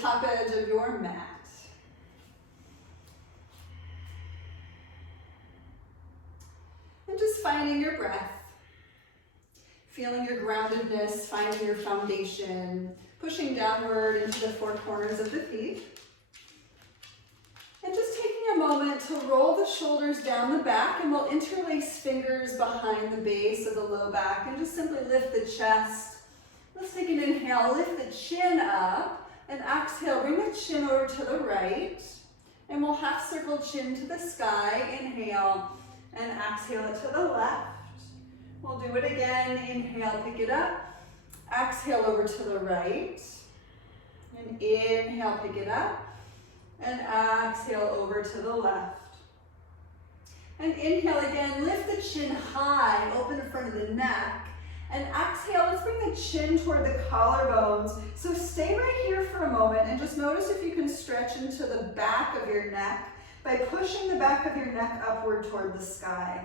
top edge of your mat. And just finding your breath, feeling your groundedness, finding your foundation, pushing downward into the four corners of the feet. And just taking a moment to roll the shoulders down the back, and we'll interlace fingers behind the base of the low back and just simply lift the chest. Let's take an inhale, lift the chin up, and exhale, bring the chin over to the right. And we'll half circle chin to the sky, inhale, and exhale it to the left. We'll do it again, inhale, pick it up, exhale over to the right, and inhale, pick it up, and exhale over to the left. And inhale again, lift the chin high, open in front of the neck, and exhale, let's bring the chin toward the collarbones. So stay right here for a moment and just notice if you can stretch into the back of your neck by pushing the back of your neck upward toward the sky.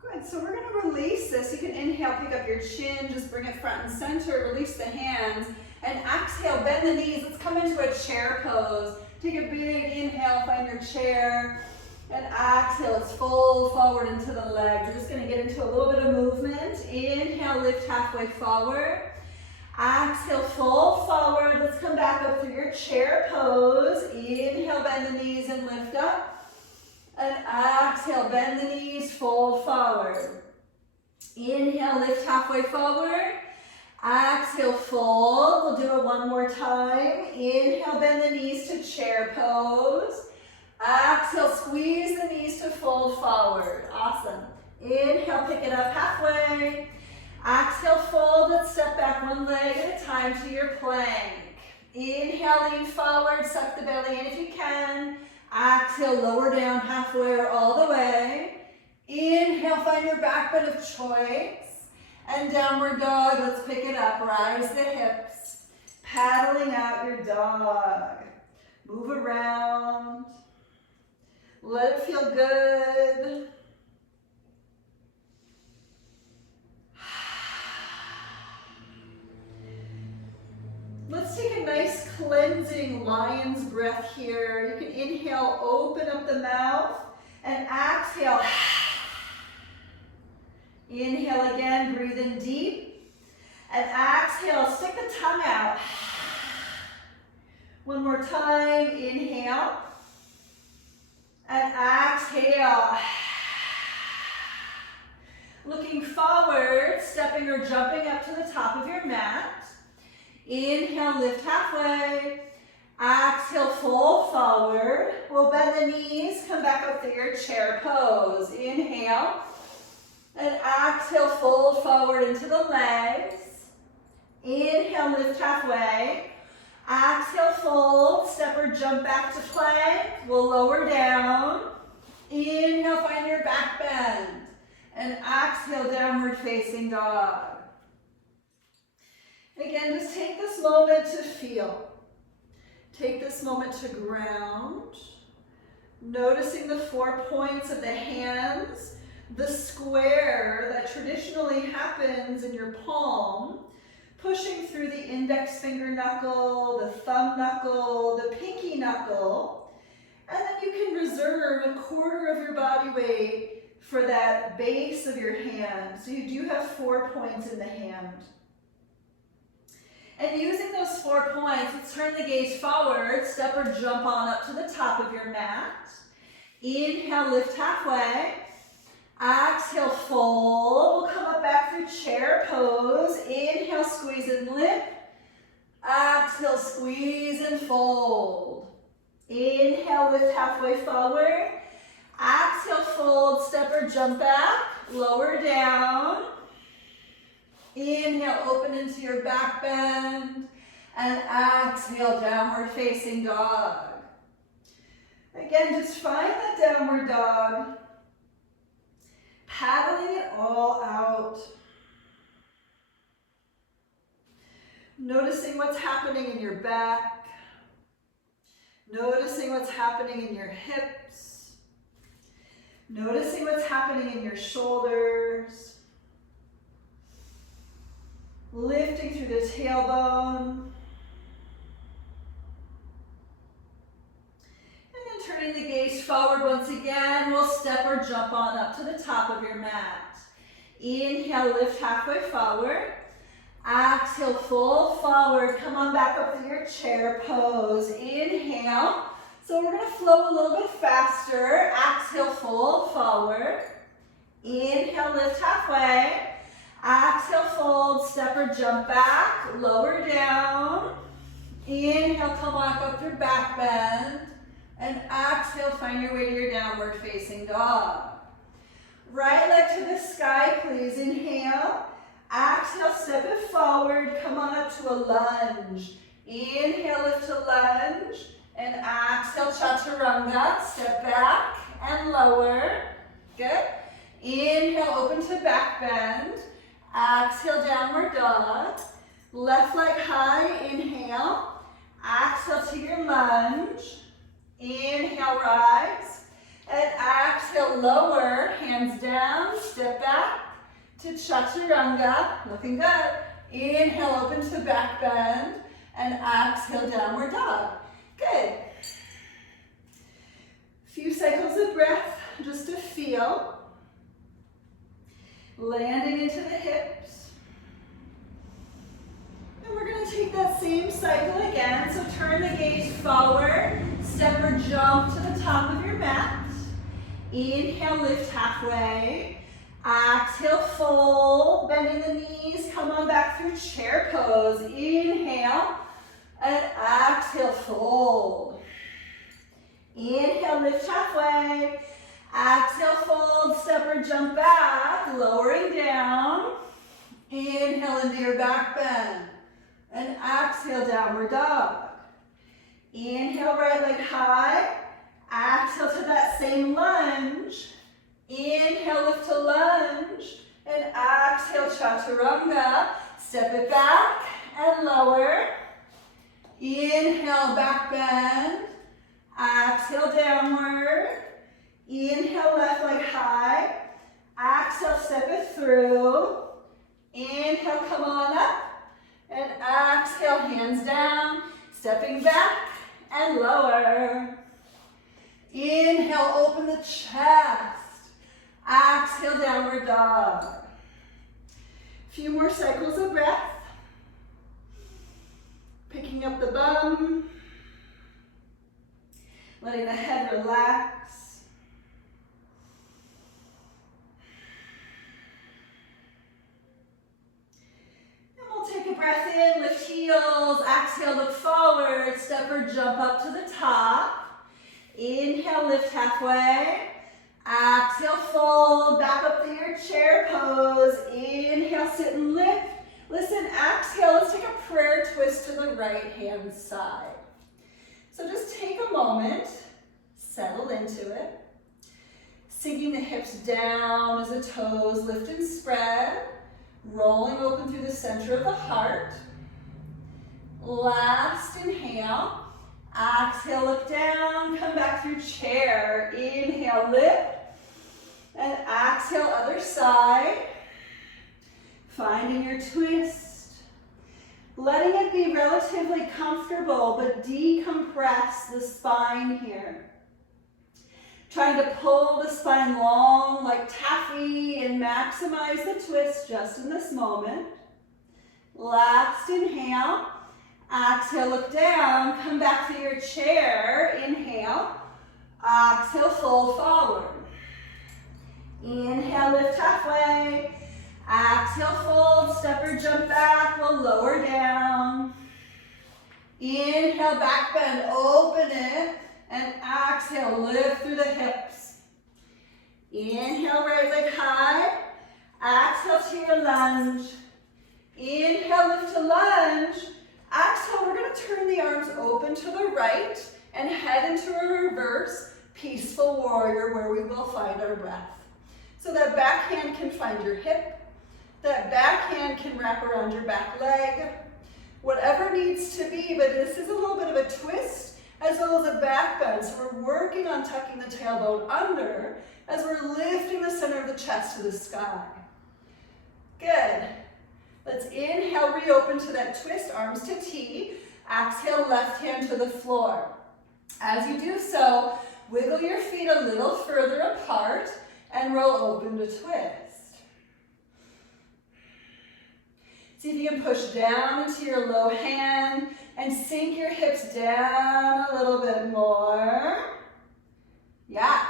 Good, so we're gonna release this. You can inhale, pick up your chin, just bring it front and center, release the hands, and exhale, bend the knees. Let's come into a chair pose. Take a big inhale, find your chair, and exhale, let's fold forward into the legs. We're just gonna get into a little bit of movement. Inhale, lift halfway forward. Exhale, fold forward. Let's come back up through your chair pose. Inhale, bend the knees and lift up. And exhale, bend the knees, fold forward. Inhale, lift halfway forward. Exhale, fold. We'll do it one more time. Inhale, bend the knees to chair pose. Exhale, squeeze the knees to fold forward. Awesome. Inhale, pick it up halfway. Exhale, fold. Let's step back one leg at a time to your plank. Inhale, lean forward, suck the belly in if you can. Exhale, lower down halfway or all the way. Inhale, find your back bend of choice. And downward dog, let's pick it up. Rise the hips. Paddling out your dog. Move around. Let it feel good. Let's take a nice cleansing lion's breath here. You can inhale, open up the mouth, and exhale. Inhale again, breathe in deep. And exhale, stick the tongue out. One more time, inhale. And exhale. Looking forward, stepping or jumping up to the top of your mat. Inhale, lift halfway. Exhale, fold forward. We'll bend the knees, come back up to your chair pose. Inhale. And exhale, fold forward into the legs. Inhale, lift halfway. Exhale, fold, step or jump back to plank. We'll lower down. Inhale, find your back bend. And exhale, downward facing dog. Again, just take this moment to feel. Take this moment to ground. Noticing the 4 points of the hands. The square that traditionally happens in your palm, pushing through the index finger knuckle, the thumb knuckle, the pinky knuckle, and then you can reserve a quarter of your body weight for that base of your hand. So you do have 4 points in the hand. And using those 4 points, let's turn the gaze forward, step or jump on up to the top of your mat. Inhale, lift halfway. Exhale, fold. We'll come up back through chair pose. Inhale, squeeze and lift. Exhale, squeeze and fold. Inhale, lift halfway forward. Exhale, fold, step or jump back. Lower down. Inhale, open into your back bend. And exhale, downward facing dog. Again, just find that downward dog. Paddling it all out. Noticing what's happening in your back. Noticing what's happening in your hips. Noticing what's happening in your shoulders. Lifting through the tailbone. And then turning the gaze forward once again. We'll step or jump on up to the top of your mat. Inhale, lift halfway forward. Exhale, fold forward. Come on back up to your chair pose. Inhale. So we're going to flow a little bit faster. Exhale, fold forward. Inhale, lift halfway. Exhale, fold, step or jump back. Lower down. Inhale, come back up through back bend. And exhale, find your way to your downward facing dog. Right leg to the sky, please. Inhale. Exhale, step it forward. Come on up to a lunge. Inhale, lift to lunge. And exhale, chaturanga. Step back and lower. Good. Inhale, open to back bend. Exhale, downward dog. Left leg high. Inhale. Exhale to your lunge. Inhale, rise. And exhale, lower. Hands down. Step back to chaturanga. Looking good. Inhale, open to back bend. And exhale, downward dog. Good. Few cycles of breath just to feel. Landing into the hips. And we're going to take that same cycle again. So turn the gaze forward. Step or jump to the top of your mat. Inhale, lift halfway. Exhale, fold. Bending the knees. Come on back through chair pose. Inhale. And exhale, fold. Inhale, lift halfway. Exhale, fold, step or jump back, lowering down. Inhale into your back bend. And exhale, downward dog. Inhale, right leg high. Exhale to that same lunge. Inhale, lift to lunge. And exhale, chaturanga. Step it back and lower. Inhale, back bend. Exhale, downward. Inhale, left leg high. Exhale, step it through. Inhale, come on up. And exhale, hands down. Stepping back and lower. Inhale, open the chest. Exhale, downward dog. Few more cycles of breath. Picking up the bum. Letting the head relax. And we'll take a breath in, lift heels. Exhale, look forward. Step or jump up to the top. Inhale, lift halfway. Exhale, fold. Back up to your chair pose. Inhale, sit and lift. Listen, exhale, let's take a prayer twist to the right hand side. So just take a moment, settle into it. Sinking the hips down as the toes lift and spread. Rolling open through the center of the heart. Last inhale. Exhale, look down, come back through chair. Inhale, lift. And exhale, other side. Finding your twist. Letting it be relatively comfortable, but decompress the spine here. Trying to pull the spine long like taffy and maximize the twist just in this moment. Last inhale. Exhale, look down, come back to your chair. Inhale. Exhale, fold forward. Inhale, lift halfway. Exhale, fold, step or jump back, we'll lower down. Inhale, back bend, open it. And exhale, lift through the hips. Inhale, right leg high. Exhale to your lunge. Inhale, lift to lunge. Exhale, we're going to turn the arms open to the right and head into a reverse peaceful warrior where we will find our breath. So that back hand can find your hip. That back hand can wrap around your back leg. Whatever needs to be, but this is a little bit of a twist as well as a back bend. So we're working on tucking the tailbone under as we're lifting the center of the chest to the sky. Good. Let's inhale, reopen to that twist, arms to T. Exhale, left hand to the floor. As you do so, wiggle your feet a little further apart and roll open to twist. See if you can push down into your low hand and sink your hips down a little bit more. Yes.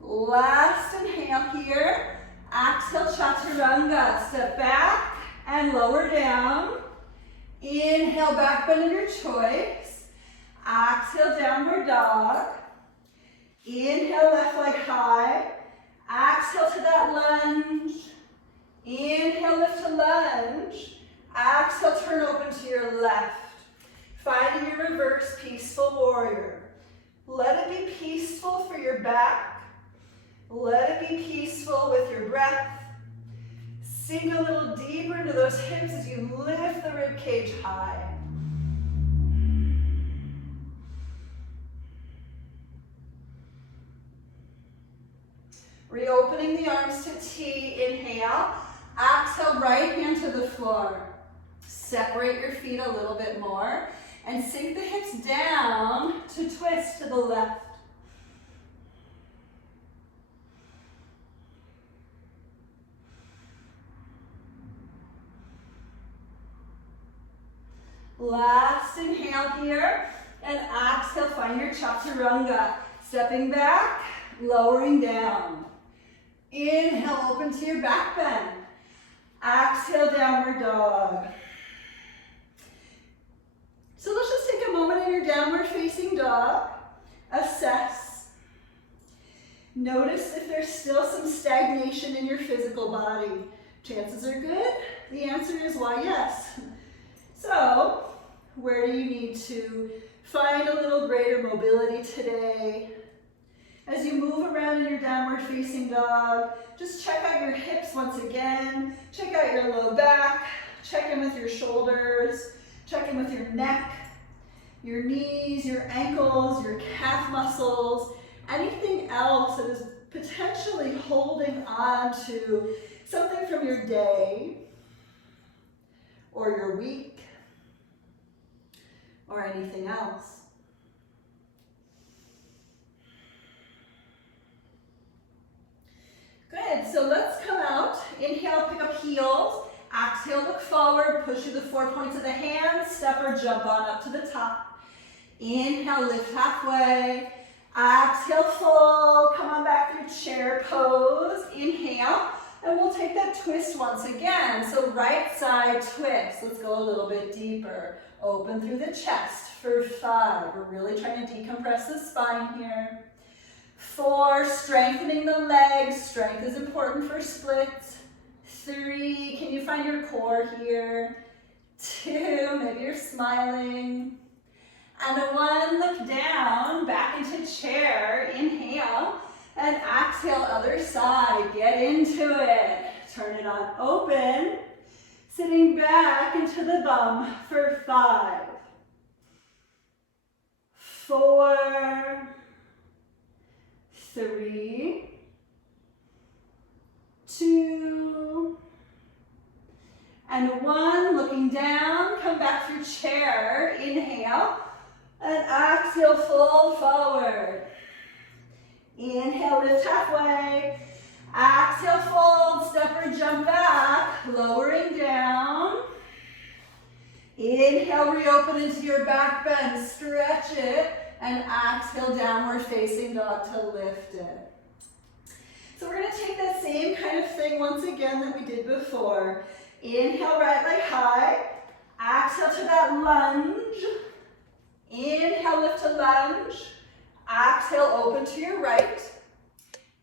Last inhale here. Exhale, chaturanga. Step back and lower down. Inhale, back bend of your choice. Exhale, downward dog. Inhale, left leg high. Exhale to that lunge. Inhale, lift to lunge. Exhale, turn open to your left. Finding your reverse peaceful warrior. Let it be peaceful for your back. Let it be peaceful with your breath. Sink a little deeper into those hips as you lift the rib cage high. Reopening the arms to T, inhale. Exhale, right hand to the floor. Separate your feet a little bit more and sink the hips down to twist to the left. Last inhale here, and exhale, find your chaturanga. Stepping back, lowering down. Inhale, open to your back bend. Exhale, downward dog. So let's just take a moment in your downward facing dog. Assess. Notice if there's still some stagnation in your physical body. Chances are good. The answer is why yes. So, where do you need to find a little greater mobility today? As you move around in your downward facing dog, just check out your hips once again. Check out your low back. Check in with your shoulders. Check in with your neck, your knees, your ankles, your calf muscles, anything else that is potentially holding on to something from your day or your week or anything else. Good, so let's come out. Inhale, pick up heels. Exhale, look forward, push through the 4 points of the hands, step or jump on up to the top. Inhale, lift halfway. Exhale, fold, come on back through chair pose. Inhale, and we'll take that twist once again. So right side twist, let's go a little bit deeper. Open through the chest for 5. We're really trying to decompress the spine here. 4, strengthening the legs. Strength is important for splits. 3, can you find your core here? 2, maybe you're smiling. And 1, look down, back into chair. Inhale, and exhale, other side. Get into it. Turn it on, open. Sitting back into the bum for 5, 4, 3, 2, and 1. Looking down, come back through chair. Inhale, and exhale, fold forward. Inhale, lift halfway. Exhale, fold, step or jump back, lowering down. Inhale, reopen into your back bend, stretch it, and exhale, downward facing dog to lift it. So we're going to take that same kind of thing once again that we did before. Inhale, right leg high. Exhale to that lunge. Inhale, lift to lunge. Exhale, open to your right.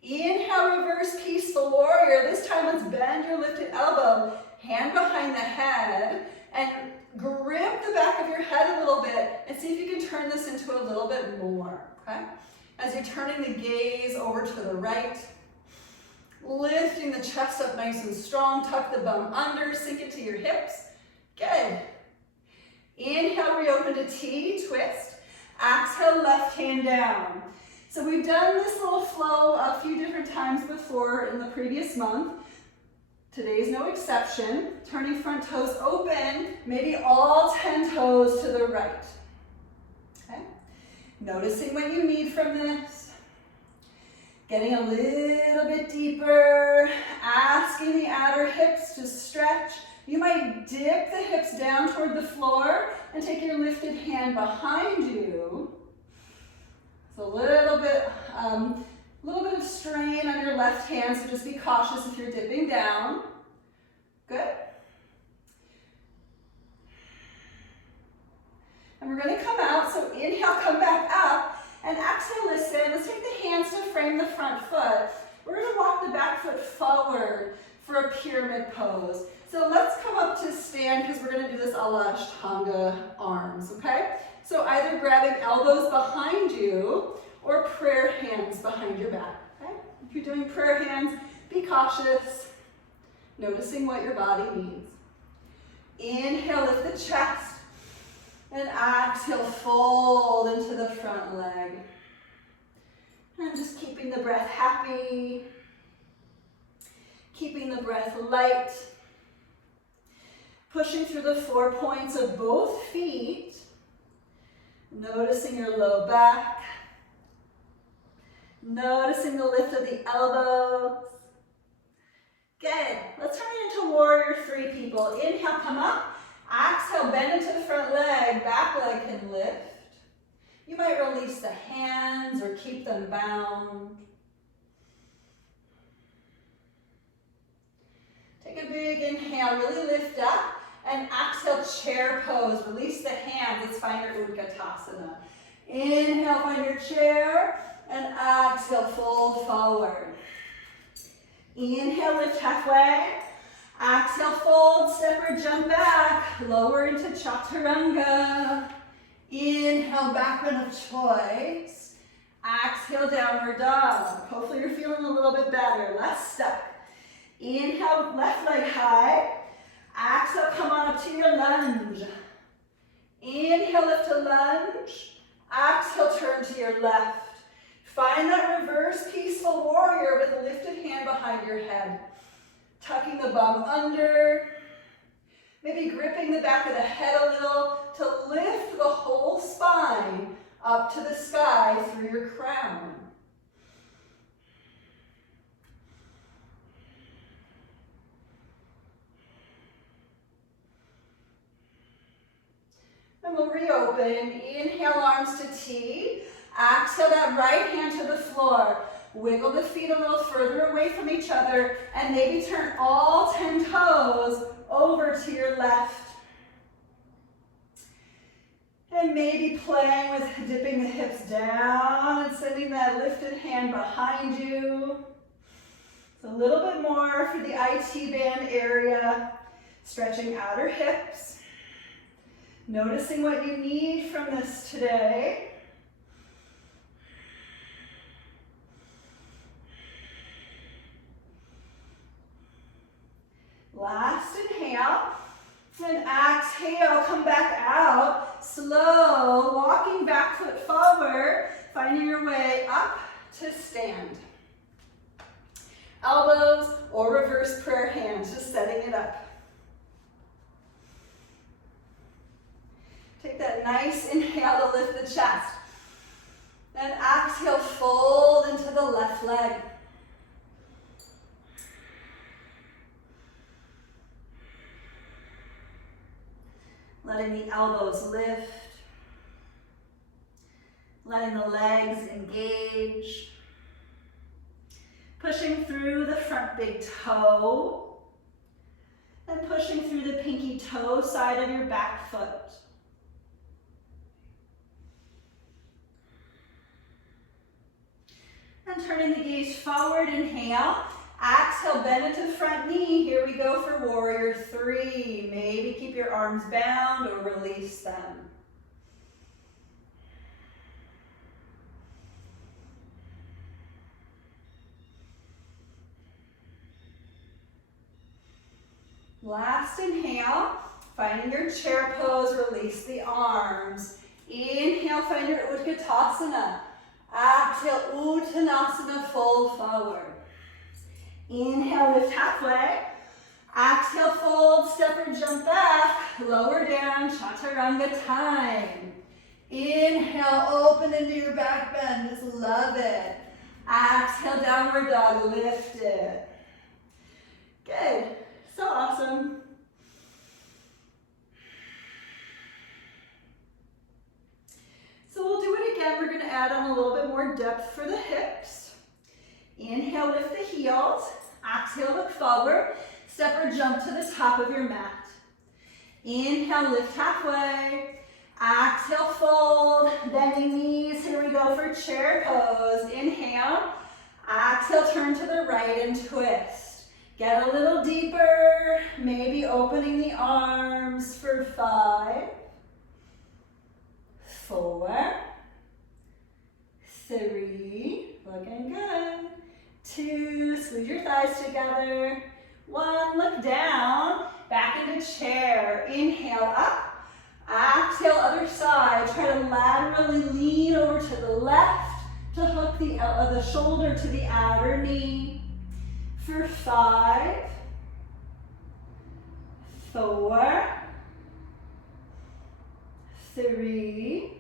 Inhale, reverse peaceful warrior. This time let's bend your lifted elbow, hand behind the head, and grip the back of your head a little bit and see if you can turn this into a little bit more, okay? As you're turning the gaze over to the right, lifting the chest up nice and strong, tuck the bum under, sink it to your hips. Good. Inhale, reopen to T, twist. Exhale, left hand down. So we've done this little flow a few different times before in the previous month. Today's no exception. Turning front toes open, maybe all 10 toes to the right. Okay? Noticing what you need from this. Getting a little bit deeper, asking the outer hips to stretch. You might dip the hips down toward the floor and take your lifted hand behind you. So a little bit of strain on your left hand, so just be cautious if you're dipping down. Good. And we're going to come out, so inhale, come back up, and exhale, listen. Let's take the hands to frame the front foot. We're going to walk the back foot forward for a pyramid pose. So let's come up to stand because we're going to do this a la Ashtanga arms, okay? So either grabbing elbows behind you or prayer hands behind your back, okay? If you're doing prayer hands, be cautious, noticing what your body needs. Inhale, lift the chest, and exhale, fold into the front leg. And just keeping the breath happy, keeping the breath light, pushing through the 4 points of both feet, noticing your low back, noticing the lift of the elbows. Good. Let's turn it into warrior 3, people. Inhale, come up. Exhale, bend into the front leg. Back leg can lift. You might release the hands or keep them bound. Take a big inhale, really lift up. And exhale, chair pose. Release the hands. Let's find your Utkatasana. Inhale, find your chair. And exhale, fold forward. Inhale, lift halfway. Exhale, fold, step or jump back. Lower into Chaturanga. Inhale, back bend of choice. Exhale, downward dog. Hopefully you're feeling a little bit better, less stuck. Inhale, left leg high. Exhale, come on up to your lunge. Inhale, lift to lunge. Exhale, turn to your left. Find that reverse peaceful warrior with a lifted hand behind your head. Tucking the bum under. Maybe gripping the back of the head a little to lift the whole spine up to the sky through your crown. And we'll reopen. Inhale, arms to T. Exhale that right hand to the floor. Wiggle the feet a little further away from each other and maybe turn all 10 toes over to your left. And maybe playing with dipping the hips down and sending that lifted hand behind you. So a little bit more for the IT band area. Stretching outer hips. Noticing what you need from this today. Last inhale, and exhale, come back out, slow, walking back foot forward, finding your way up to stand. Elbows or reverse prayer hands, just setting it up. Take that nice inhale to lift the chest. And exhale, fold into the left leg. Letting the elbows lift. Letting the legs engage. Pushing through the front big toe. And pushing through the pinky toe side of your back foot. And turning the gaze forward, inhale. Exhale, bend into the front knee. Here we go for warrior 3. Maybe keep your arms bound or release them. Last inhale, finding your chair pose, release the arms. Inhale, find your Utkatasana. Exhale, Uttanasana, fold forward. Inhale, lift halfway. Exhale, fold, step or jump back. Lower down, Chaturanga time. Inhale, open into your back bend, just love it. Exhale, downward dog, lift it. Good, so awesome. So we'll do it again. We're gonna add on a little bit more depth for the hips. Inhale, lift the heels. Exhale, look forward. Step or jump to the top of your mat. Inhale, lift halfway. Exhale, fold, bending knees. Here we go for chair pose. Inhale. Exhale, turn to the right and twist. Get a little deeper, maybe opening the arms for 5, 4, 3, looking good. 2, squeeze your thighs together. 1, look down, back into chair. Inhale, up. Exhale, other side. Try to laterally lean over to the left to hook the shoulder to the outer knee. For 5, 4, 3,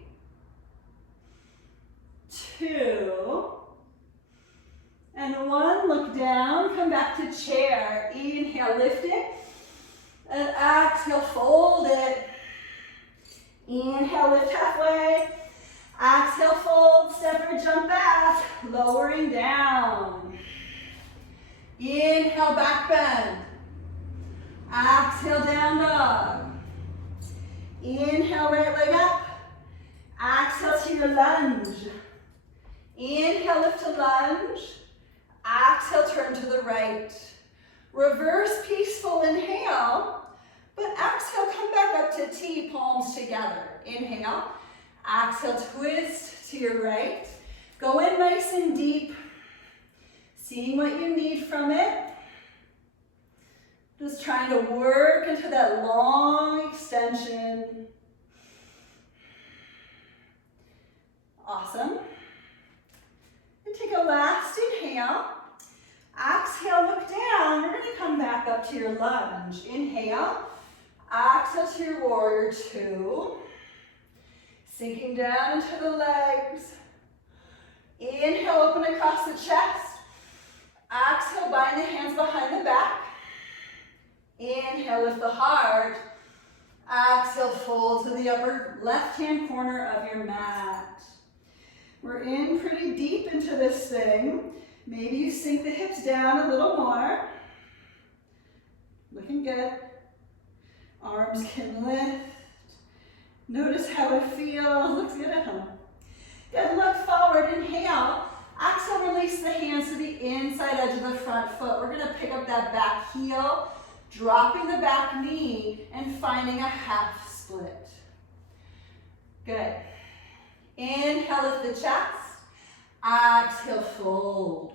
2, and 1. Look down, come back to chair. Inhale, lift it, and exhale, fold it. Inhale, lift halfway. Exhale, fold, step or jump back, lowering down. Inhale, back bend. Exhale, down dog. Inhale, right leg up. Exhale to your lunge. Inhale, lift to lunge. Exhale, turn to the right. Reverse peaceful inhale, but exhale, come back up to T, palms together. Inhale, exhale, twist to your right. Go in nice and deep, seeing what you need from it. Just trying to work into that long extension. Awesome. And take a last inhale. Exhale, look down. We're going to come back up to your lunge. Inhale. Exhale to your warrior 2. Sinking down into the legs. Inhale, open across the chest. Exhale, bind the hands behind the back. Inhale, lift the heart. Exhale, fold to the upper left-hand corner of your mat. We're in pretty deep into this thing. Maybe you sink the hips down a little more. Looking good. Arms can lift. Notice how it feels. Looks good at home. Good, look forward, inhale. Exhale, release the hands to the inside edge of the front foot. We're gonna pick up that back heel, dropping the back knee, and finding a half split. Good. Inhale, lift the chest. Exhale, fold.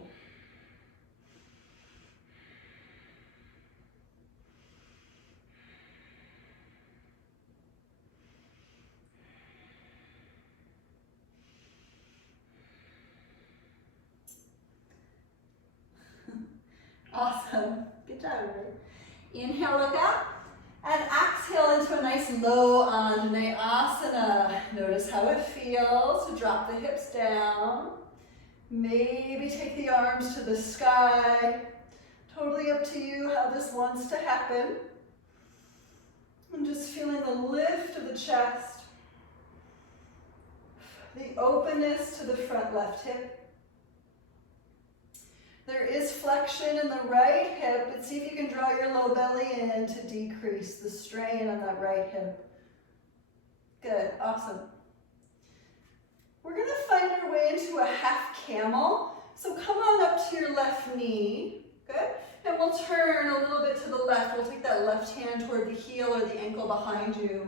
Awesome. Good job, everybody. Inhale, look up. And exhale into a nice low Anjaneyasana. Notice how it feels. So drop the hips down. Maybe take the arms to the sky. Totally up to you how this wants to happen. And just feeling the lift of the chest. The openness to the front left hip. There is flexion in the right hip, but see if you can draw your low belly in to decrease the strain on that right hip. Good, awesome. We're gonna find our way into a half camel. So come on up to your left knee, good? And we'll turn a little bit to the left. We'll take that left hand toward the heel or the ankle behind you.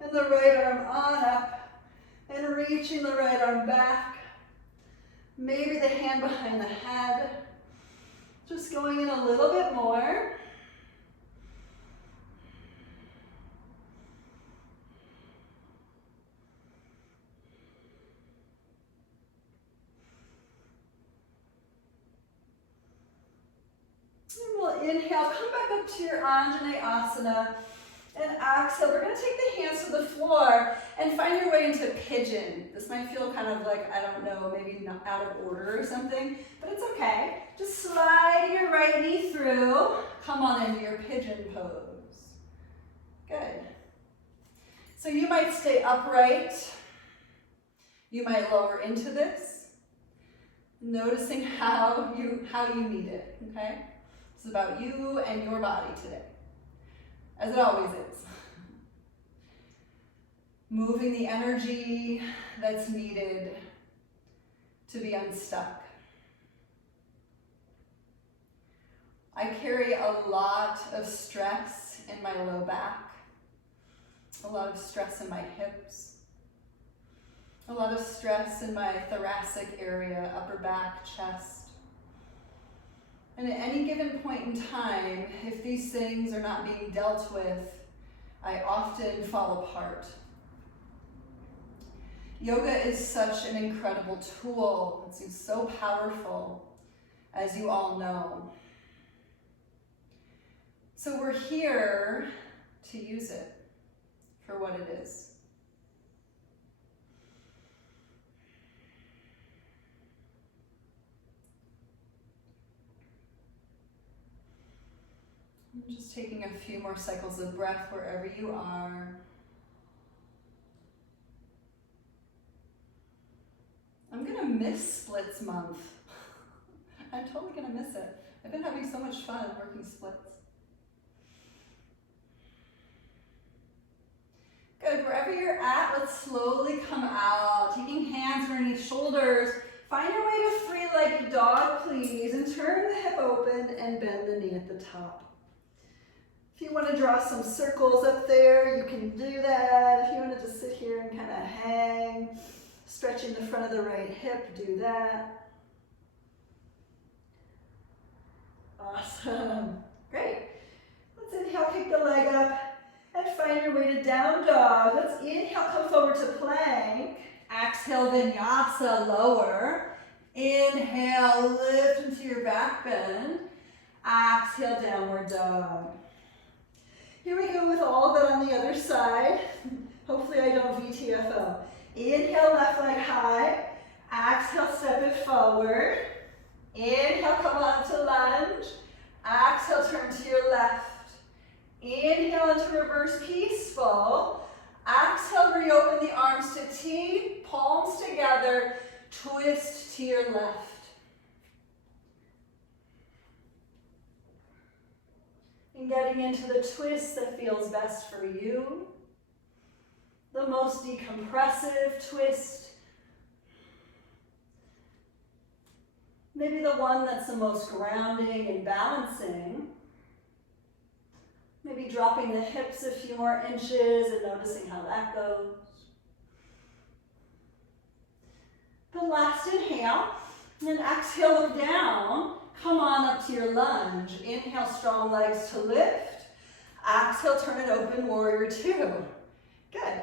And the right arm on up, and reaching the right arm back. Maybe the hand behind the head. Just going in a little bit more. inhale, come back up to your Anjaneyasana. And exhale, we're going to take the hands to the floor and find your way into pigeon. This might feel kind of like, I don't know, maybe not out of order or something, but it's okay. Just slide your right knee through. Come on into your pigeon pose. Good. So you might stay upright. You might lower into this, noticing how you need it, okay? It's about you and your body today, as it always is. Moving the energy that's needed to be unstuck. I carry a lot of stress in my low back, a lot of stress in my hips, a lot of stress in my thoracic area, upper back, chest. And at any given point in time, if these things are not being dealt with, I often fall apart. Yoga is such an incredible tool. It seems so powerful, as you all know. So we're here to use it for what it is. I'm just taking a few more cycles of breath wherever you are. I'm gonna miss splits month. I'm totally gonna miss it. I've been having so much fun working splits. Good, wherever you're at, let's slowly come out. Taking hands underneath shoulders. Find your way to three-legged dog, please, and turn the hip open and bend the knee at the top. If you want to draw some circles up there, you can do that. If you want to just sit here and kind of hang, stretching the front of the right hip, do that. Awesome. Great. Let's inhale, kick the leg up, and find your way to down dog. Let's inhale, come forward to plank. Exhale, vinyasa, lower. Inhale, lift into your back bend. Exhale, downward dog. Here we go with all of it on the other side. Hopefully I don't VTFO. Inhale, left leg high. Exhale, step it forward. Inhale, come on to lunge. Exhale, turn to your left. Inhale into reverse peaceful. Exhale, reopen the arms to T, palms together, twist to your left. And getting into the twist that feels best for you. The most decompressive twist. Maybe the one that's the most grounding and balancing. Maybe dropping the hips a few more inches and noticing how that goes. The last inhale, and then exhale, look down. Come on up to your lunge. Inhale, strong legs to lift. Exhale, turn it open, warrior two. Good.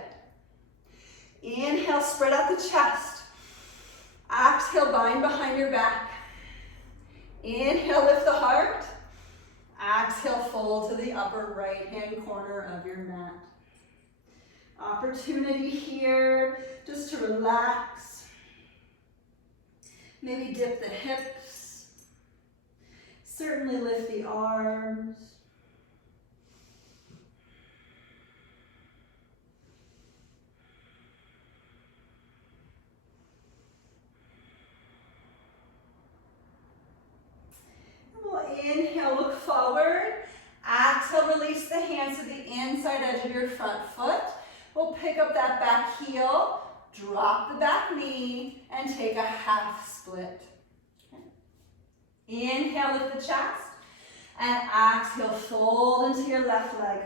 Inhale, spread out the chest. Exhale, bind behind your back. Inhale, lift the heart. Exhale, fold to the upper right-hand corner of your mat. Opportunity here just to relax. Maybe dip the hips. Certainly lift the arms. Inhale, look forward. Exhale, release the hands to the inside edge of your front foot. We'll pick up that back heel, drop the back knee, and take a half split. Okay. Inhale, lift the chest, and exhale, fold into your left leg.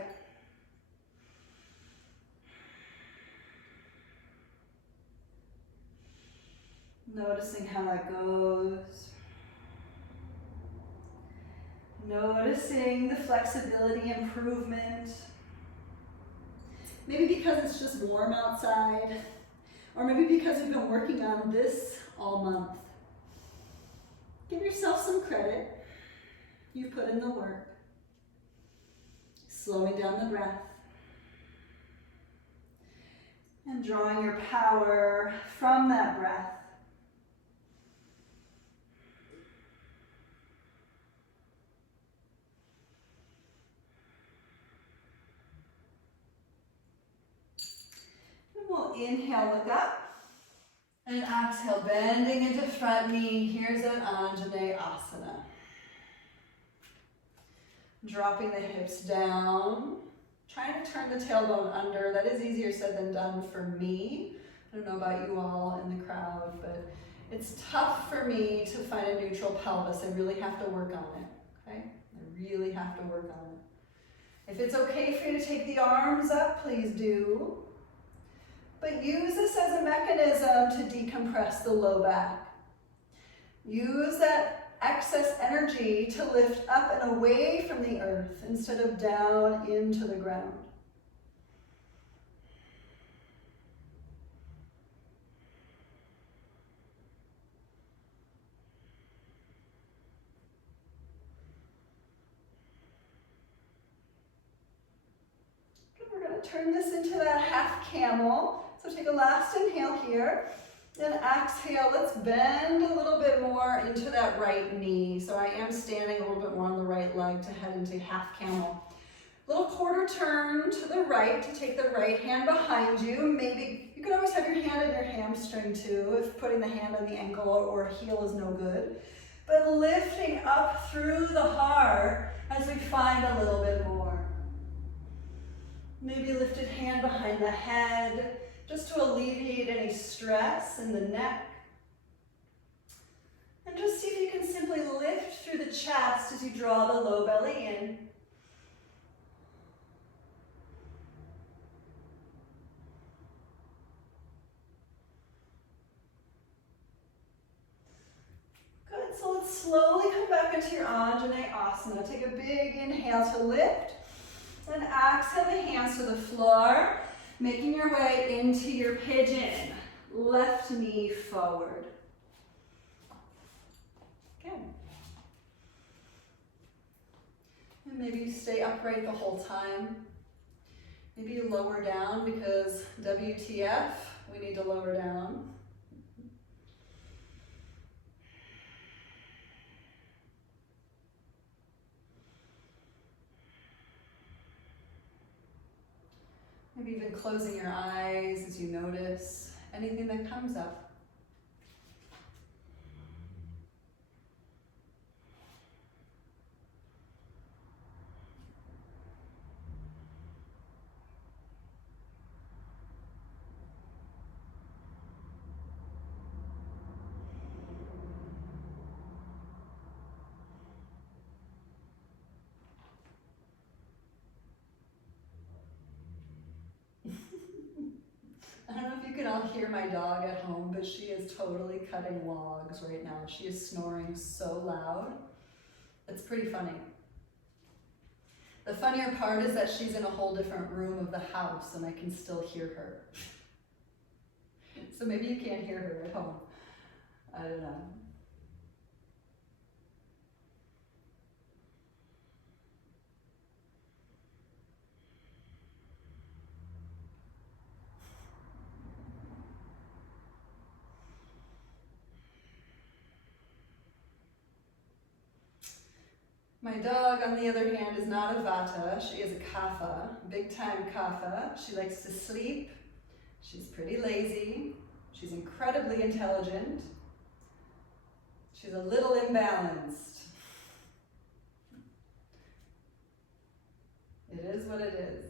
Noticing how that goes. Noticing the flexibility improvement. Maybe because it's just warm outside, or maybe because you've been working on this all month. Give yourself some credit. You've put in the work. Slowing down the breath. And drawing your power from that breath. And we'll inhale, look up. And exhale, bending into front knee. Here's an Anjaneyasana. Dropping the hips down. Trying to turn the tailbone under. That is easier said than done for me. I don't know about you all in the crowd, but it's tough for me to find a neutral pelvis. I really have to work on it, okay? I really have to work on it. If it's okay for you to take the arms up, please do. But use this as a mechanism to decompress the low back. Use that excess energy to lift up and away from the earth instead of down into the ground. Good, we're going to turn this into that half camel. So take a last inhale here. Then exhale, let's bend a little bit more into that right knee. So I am standing a little bit more on the right leg to head into half camel. Little quarter turn to the right to take the right hand behind you. Maybe you can always have your hand on your hamstring too, if putting the hand on the ankle or heel is no good. But lifting up through the heart as we find a little bit more. Maybe a lifted hand behind the head, just to alleviate any stress in the neck. And just see if you can simply lift through the chest as you draw the low belly in. Good, so let's slowly come back into your Anjaneyasana. Take a big inhale to lift, and exhale the hands to the floor. Making your way into your pigeon. Left knee forward. Good. And maybe you stay upright the whole time. Maybe you lower down because WTF, we need to lower down. Maybe even closing your eyes as you notice anything that comes up. I don't know if you can all hear my dog at home, but she is totally cutting logs right now. She is snoring so loud. It's pretty funny. The funnier part is that she's in a whole different room of the house and I can still hear her. So maybe you can't hear her at home. I don't know. My dog, on the other hand, is not a Vata. She is a Kapha, big time Kapha. She likes to sleep. She's pretty lazy. She's incredibly intelligent. She's a little imbalanced. It is what it is.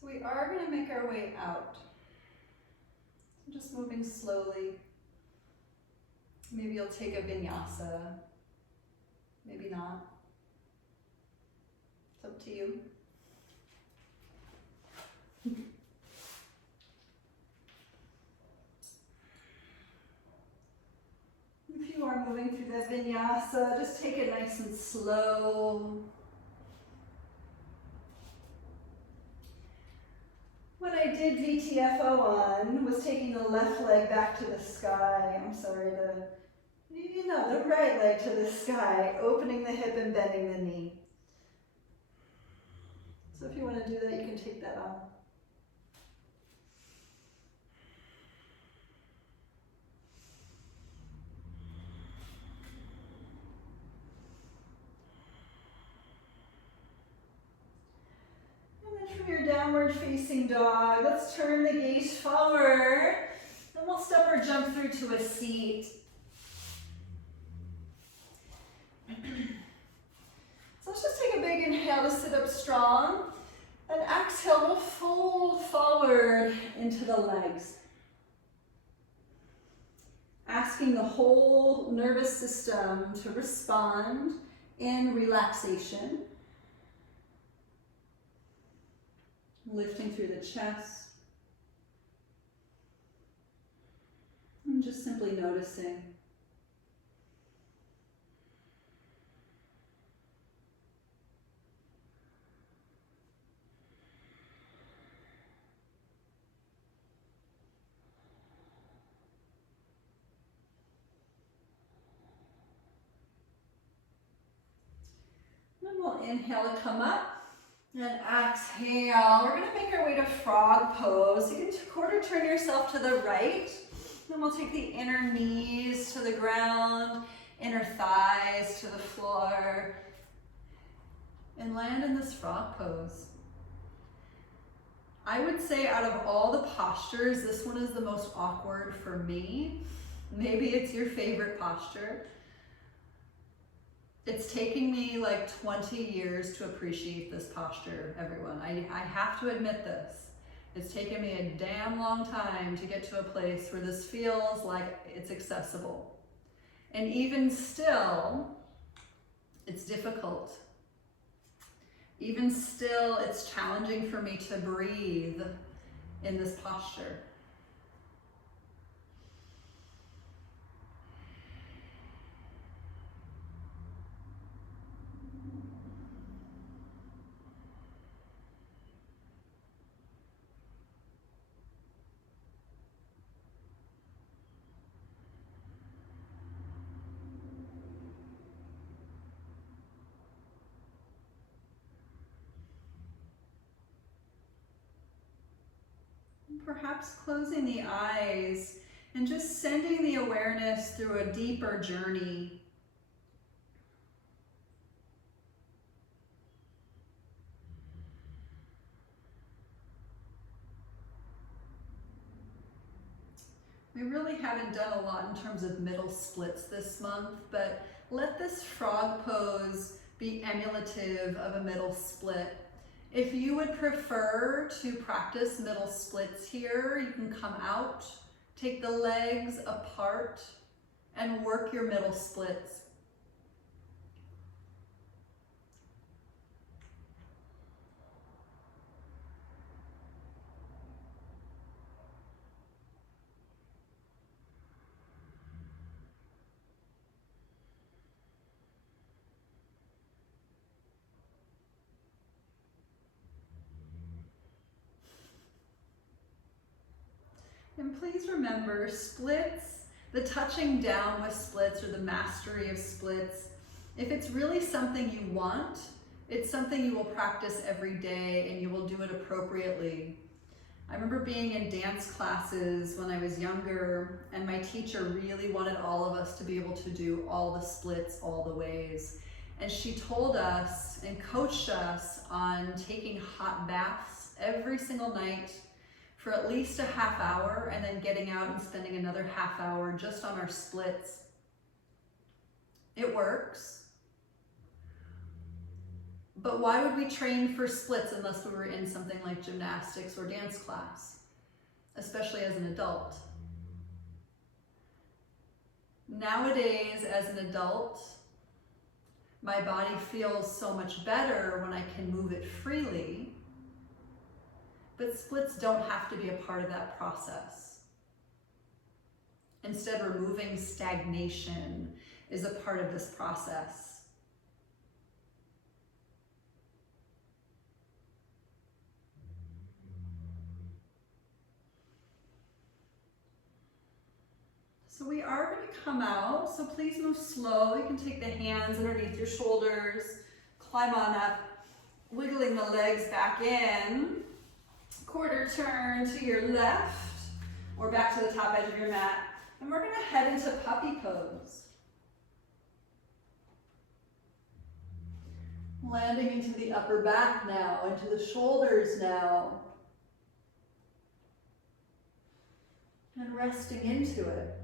So we are going to make our way out. So just moving slowly. Maybe you'll take a vinyasa. Maybe not. It's up to you. A few more moving moving through the vinyasa. Just take it nice and slow. What I did VTFO on was taking the left leg back to the sky. I'm sorry, the right leg to the sky, opening the hip and bending the knee. So if you want to do that, you can take that on. And then from your downward facing dog, let's turn the gaze forward. And we'll step or jump through to a seat. So let's just take a big inhale to sit up strong. And exhale, we'll fold forward into the legs. Asking the whole nervous system to respond in relaxation. Lifting through the chest. And just simply noticing. And we'll inhale to come up. And exhale. We're going to make our way to frog pose. You can quarter turn yourself to the right. Then we'll take the inner knees to the ground, inner thighs to the floor, and land in this frog pose. I would say out of all the postures, this one is the most awkward for me. Maybe it's your favorite posture. It's taking me like 20 years to appreciate this posture, everyone. I have to admit this. It's taken me a damn long time to get to a place where this feels like it's accessible. And even still, it's difficult. Even still, it's challenging for me to breathe in this posture. Perhaps closing the eyes and just sending the awareness through a deeper journey. We really haven't done a lot in terms of middle splits this month, but let this frog pose be emulative of a middle split. If you would prefer to practice middle splits here, you can come out, take the legs apart, and work your middle splits. And please remember, splits, the touching down with splits or the mastery of splits, if it's really something you want, it's something you will practice every day and you will do it appropriately. I remember being in dance classes when I was younger, and my teacher really wanted all of us to be able to do all the splits all the ways. And she told us and coached us on taking hot baths every single night for at least a half hour, and then getting out and spending another half hour just on our splits. It works. But why would we train for splits unless we were in something like gymnastics or dance class, especially as an adult? Nowadays, as an adult, my body feels so much better when I can move it freely. But splits don't have to be a part of that process. Instead, removing stagnation is a part of this process. So we are going to come out, so please move slow. You can take the hands underneath your shoulders, climb on up, wiggling the legs back in. Quarter turn to your left or back to the top edge of your mat. And we're going to head into puppy pose. Landing into the upper back now, into the shoulders now. And resting into it.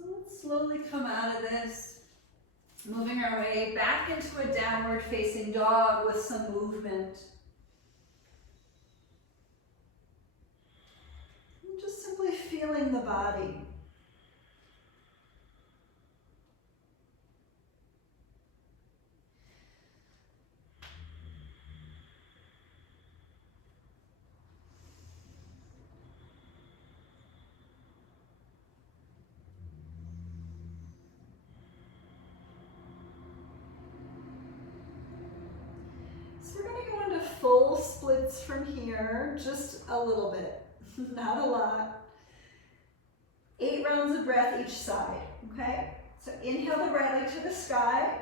So let's slowly come out of this, moving our way back into a downward facing dog with some movement. And just simply feeling the body. Full splits from here, just a little bit, not a lot. 8 rounds of breath each side, okay? So inhale the right leg to the sky,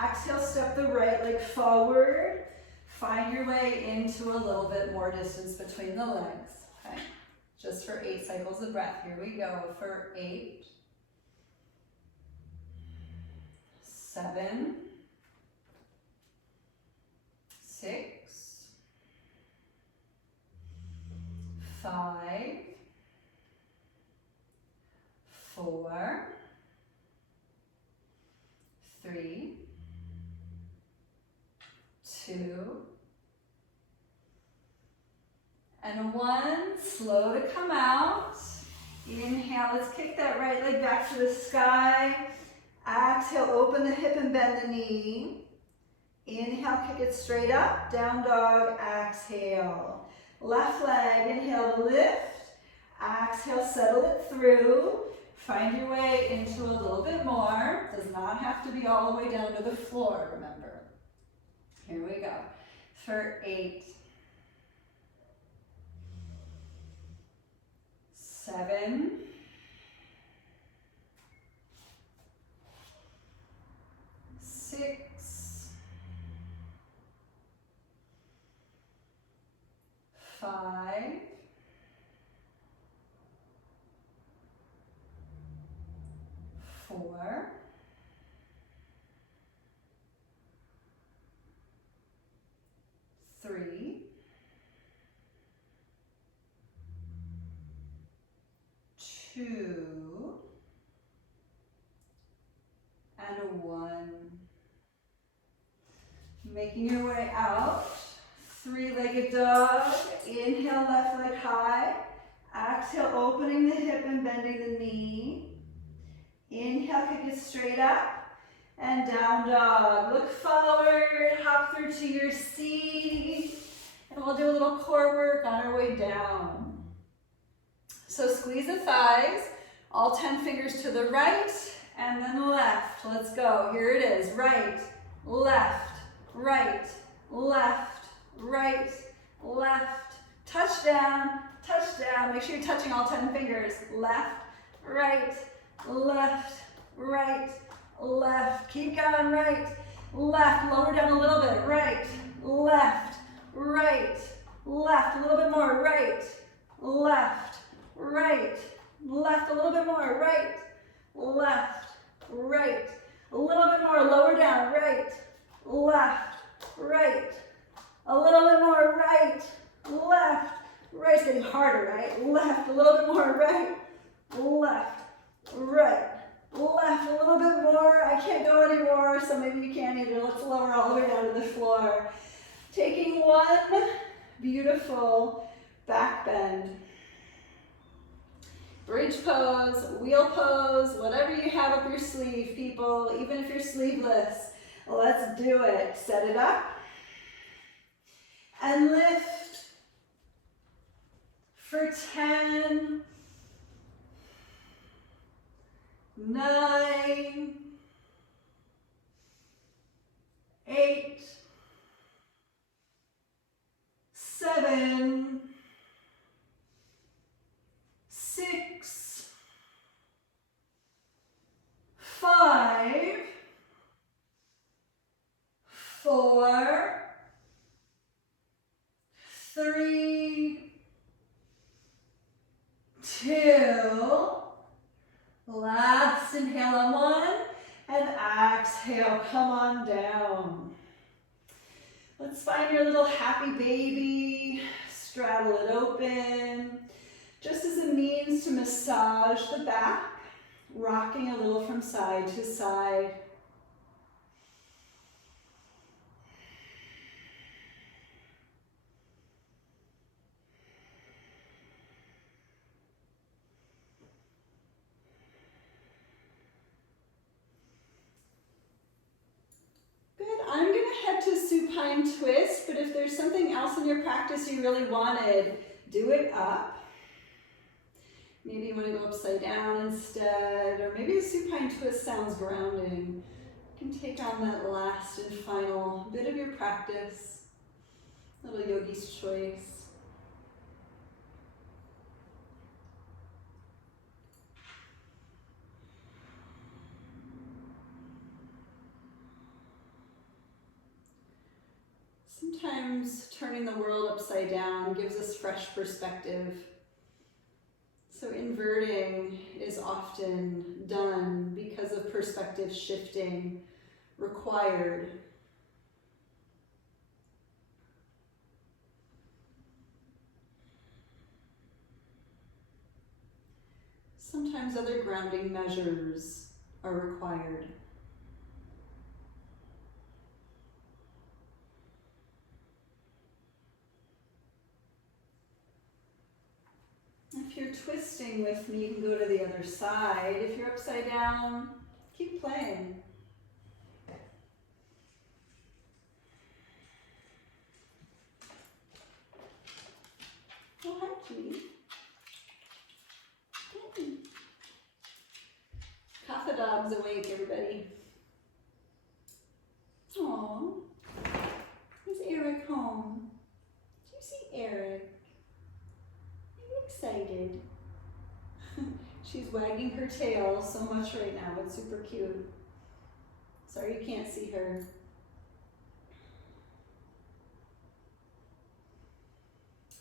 exhale, step the right leg forward, find your way into a little bit more distance between the legs, okay? Just for 8 cycles of breath. Here we go for 8, 7, 6, 5, 4, 3, 2, and 1. Slow to come out. Inhale, let's kick that right leg back to the sky. Exhale, open the hip and bend the knee. Inhale, kick it straight up, down dog, exhale. Left leg, inhale to lift, exhale, settle it through. Find your way into a little bit more. Does not have to be all the way down to the floor, remember. Here we go. For 8, 7, 6, 5, 4, 3, 2, and 1. Making your way out. 3-legged dog. Inhale, left leg high. Exhale, opening the hip and bending the knee. Inhale, kick it straight up. And down dog. Look forward, hop through to your seat. And we'll do a little core work on our way down. So squeeze the thighs, all 10 fingers to the right and then left. Let's go. Here it is. Right, left, right, left, right, left, touch down, touch down. Make sure you're touching all 10 fingers. Left, right, left, right, left. Keep going, right, left. Lower down a little bit. Right, left, right, left. A little bit more. Right, left, right, left. A little bit more. Right, left, right. A little bit more. Lower down. Right, left, right. A little bit more. Right, left. Right. It's getting harder, right? Left. A little bit more. Right, left, right, left. A little bit more. I can't go anymore, so maybe you can't either. Let's lower all the way down to the floor. Taking one beautiful back bend. Bridge pose, wheel pose, whatever you have up your sleeve, people, even if you're sleeveless. Let's do it. Set it up and lift for 10, 9, 8, 7, 6, 5, 4, 3, 2, last inhale on 1, and exhale, come on down. Let's find your little happy baby, straddle it open, just as a means to massage the back, rocking a little from side to side. I'm going to head to Supine Twist, but if there's something else in your practice you really wanted, do it up. Maybe you want to go upside down instead, or maybe the Supine Twist sounds grounding. You can take on that last and final bit of your practice. Little yogi's choice. Sometimes turning the world upside down gives us fresh perspective. So inverting is often done because of perspective shifting required. Sometimes other grounding measures are required. If you're twisting with me, you can go to the other side. If you're upside down, keep playing. Oh, hi, cutie. Hey. Half the dog's awake, everybody. Aw, is Eric home? Did you see Eric? Excited. She's wagging her tail so much right now. It's super cute. Sorry you can't see her.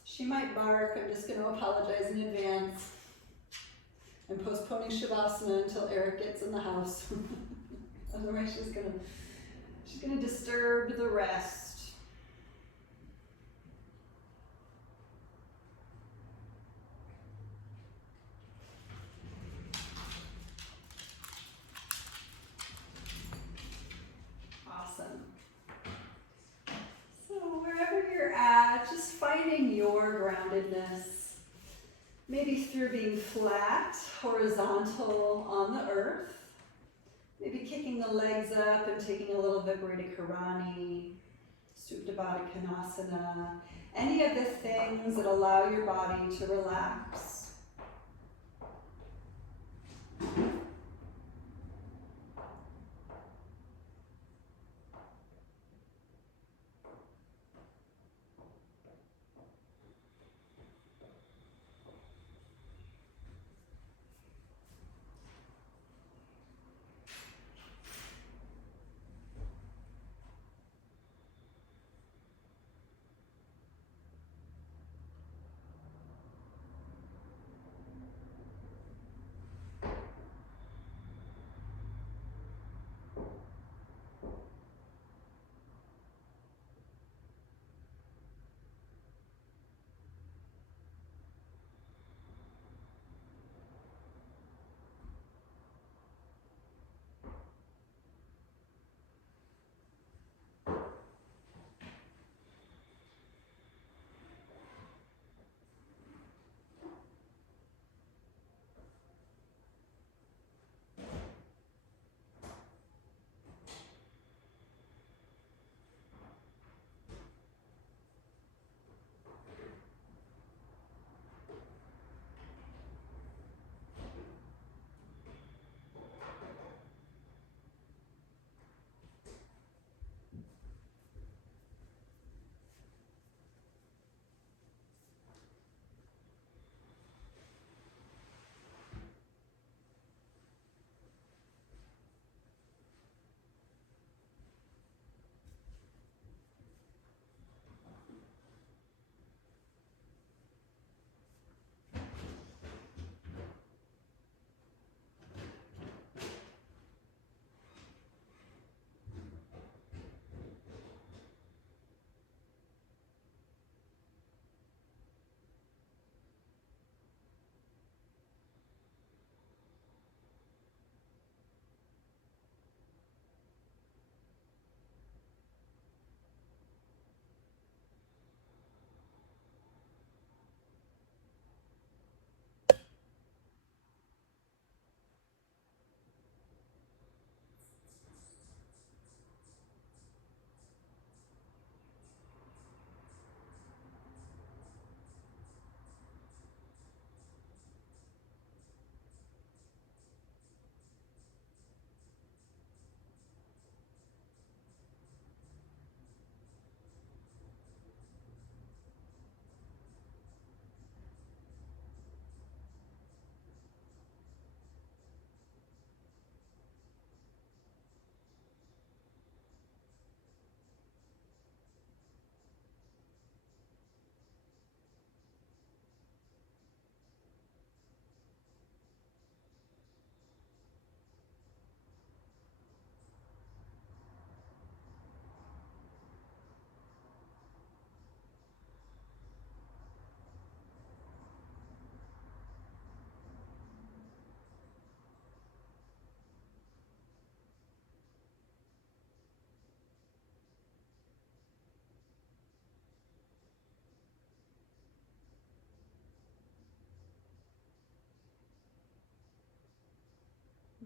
She might bark. I'm just going to apologize in advance. I'm postponing Shavasana until Eric gets in the house. Otherwise she's gonna disturb the rest. Just finding your groundedness, maybe through being flat, horizontal on the earth, maybe kicking the legs up and taking a little Viparita Karani, Supta Baddha Konasana, any of the things that allow your body to relax.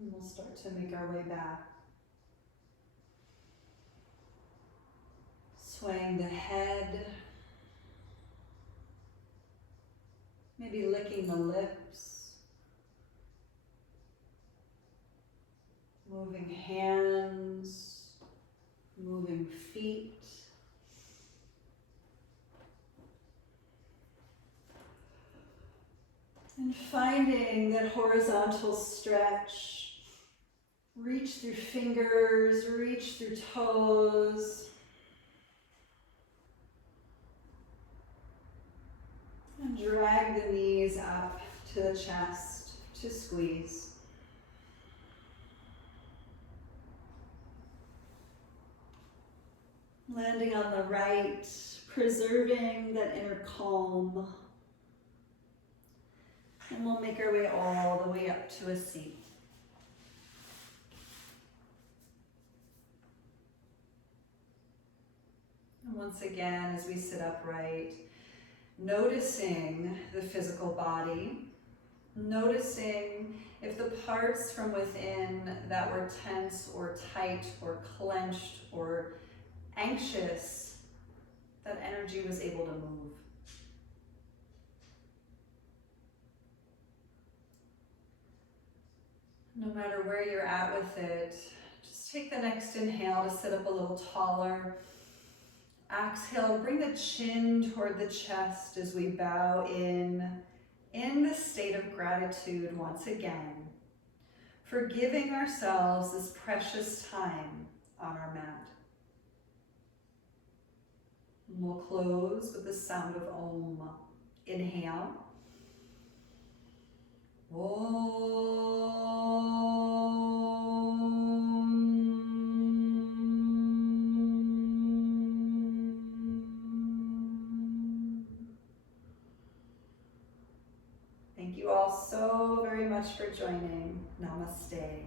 And we'll start to make our way back. Swaying the head. Maybe licking the lips. Moving hands. Moving feet. And finding that horizontal stretch. Reach through fingers, reach through toes. And drag the knees up to the chest to squeeze. Landing on the right, preserving that inner calm. And we'll make our way all the way up to a seat. And once again, as we sit upright, noticing the physical body, noticing if the parts from within that were tense or tight or clenched or anxious, that energy was able to move. No matter where you're at with it, just take the next inhale to sit up a little taller. Exhale, bring the chin toward the chest as we bow in the state of gratitude once again, for giving ourselves this precious time on our mat. And we'll close with the sound of Om. Inhale. Thank you all so very much for joining. Namaste.